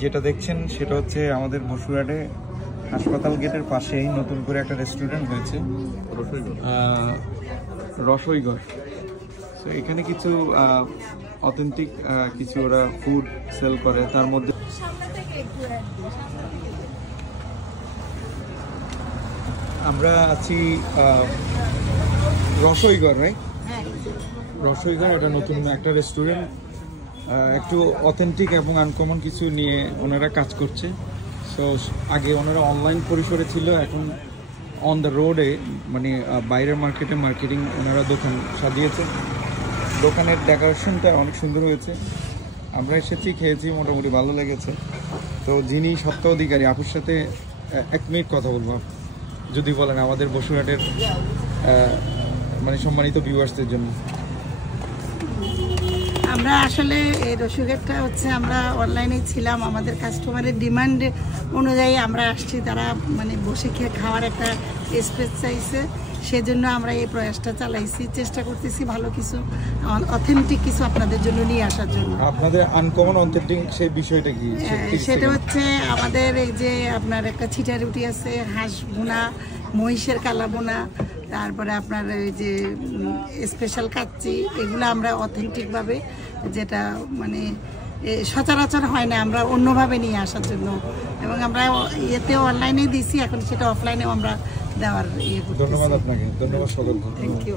যেটা দেখছেন সেটা হচ্ছে আমাদের বসুরহাটে হাসপাতাল গেটের পাশেই নতুন করে একটা রেস্টুরেন্ট হয়েছে, রসইঘর। তো এখানে কিছু অথেন্টিক কিছু ওরা ফুড সেল করে, তার মধ্যে আমরা আছি রসইঘর, রাইট? রসইঘর এটা নতুন একটা রেস্টুরেন্ট, একটু অথেন্টিক এবং আনকমন কিছু নিয়ে ওনারা কাজ করছে। সো আগে ওনারা অনলাইন পরিসরে ছিল, এখন অন দ্য রোডে, মানে বাইরের মার্কেটে মার্কেটিং ওনারা দোকান সাজিয়েছে। দোকানের ডেকোরেশনটা অনেক সুন্দর হয়েছে। আমরা এসেছি, খেয়েছি, মোটামুটি ভালো লেগেছে। তো যিনি স্বত্বাধিকারী আপুর সাথে 1 মিনিট কথা বলবো, যদি বলেন আমাদের বসুরহাটের মানে সম্মানিত ভিউয়ার্সদের জন্য। আমরা আসলে এই রসুইঘাটটা হচ্ছে আমরা অনলাইনে ছিলাম, আমাদের কাস্টমারের ডিমান্ড অনুযায়ী আমরা আসছি। তারা মানে বসে খেয়ে খাওয়ার একটা স্পেস চাইছে, সেজন্য আমরা এই প্রয়াসটা চালাইছি। চেষ্টা করতেছি ভালো কিছু অথেন্টিক কিছু আপনাদের জন্য নিয়ে আসার জন্য। আপনাদের আনকমন অথেন্টিক সেই বিষয়টা কি? সেটা হচ্ছে আমাদের এই যে আপনার একটা ছিটা রুটি আছে, হাঁস বোনা, মহিষের কালা বোনা, তারপরে আপনার এই যে স্পেশাল কাচ্চি, এগুলো আমরা অথেন্টিকভাবে, যেটা মানে সচরাচর হয় না, আমরা অন্যভাবে নিয়ে আসার জন্য। এবং আমরা ইয়েতেও অনলাইনে দিছি, এখন সেটা অফলাইনেও আমরা দেওয়ার ইয়ে করতেছি। ধন্যবাদ আপনাকে, ধন্যবাদ সকলকে। Thank you.